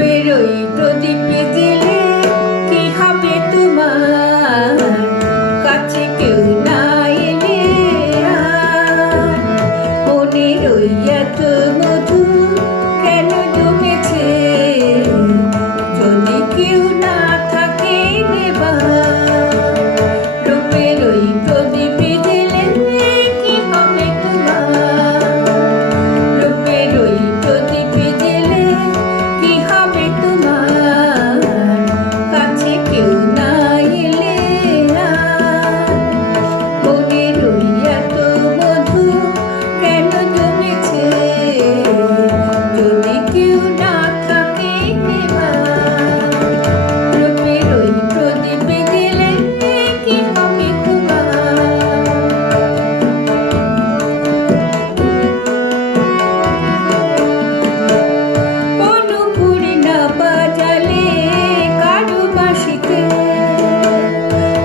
রূপের ওই প্রদীপ জ্বেলে কি হবে তোমার কাছে কেউ না এলে আর মনের ওই এত মধু কেন জমেছে যদি কেউ না থাকে নেবার রূপের ওই প্রদীপ জ্বেলে কি হবে তোমার রূপের ওই প্রদীপ জ্বেলে কি হবে তোমার কাছে কেউ না এলে আর মনের ওই এত মধু কেন জমেছে যদি কেউ না থাকে নেবার রূপের ওই প্রদীপ জ্বেলে কি হবে তোমার কোনো ঘুড়ি না বাজালে কারো বাঁশিতে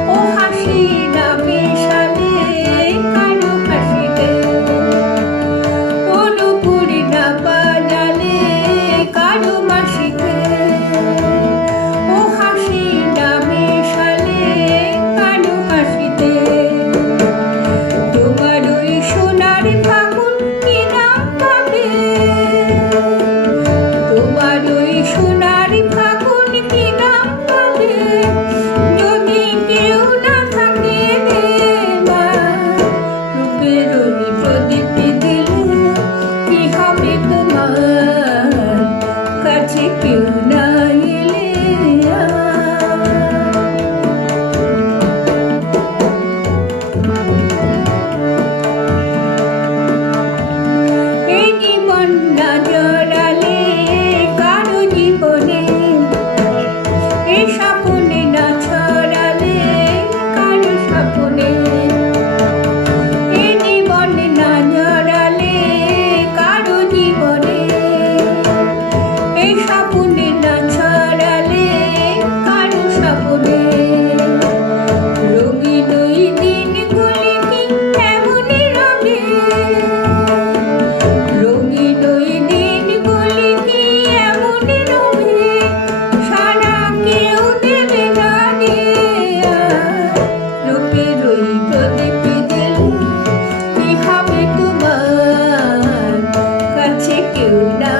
ও হাসি না মেশালে কারো হাসিতে কোনো ঘুড়ি না বাজালে কারো বাঁশিতে ও হাসি না মেশালে কারো হাসিতে তোমার ওই সোনার ফাগুন কি নাম পাবে তোমার ওই সোনার ফাগুন কি নাম পাবে যদি কেউ না থাকে নেবার রূপের ওই প্রদীপ দিলে কি হবে তোমার কাছে কেউ না এলে আর এই জীবন না জড়ালে কারো জীবনে এই স্বপ্নে না ছড়ালে কারো স্বপ্নে এই জীবন না জড়ালে কারো জীবনে এই স্বপ্নে না ছড়ালে কারো স্বপ্নে রঙিন ওই দিনগুলি কি এমনই রবে রঙিন ওই দিনগুলি কি এমনই রবে সারা কেউ দেবে না আর রূপের ওই প্রদীপ জ্বেলে কি হবে তোমার কাছে কেউ না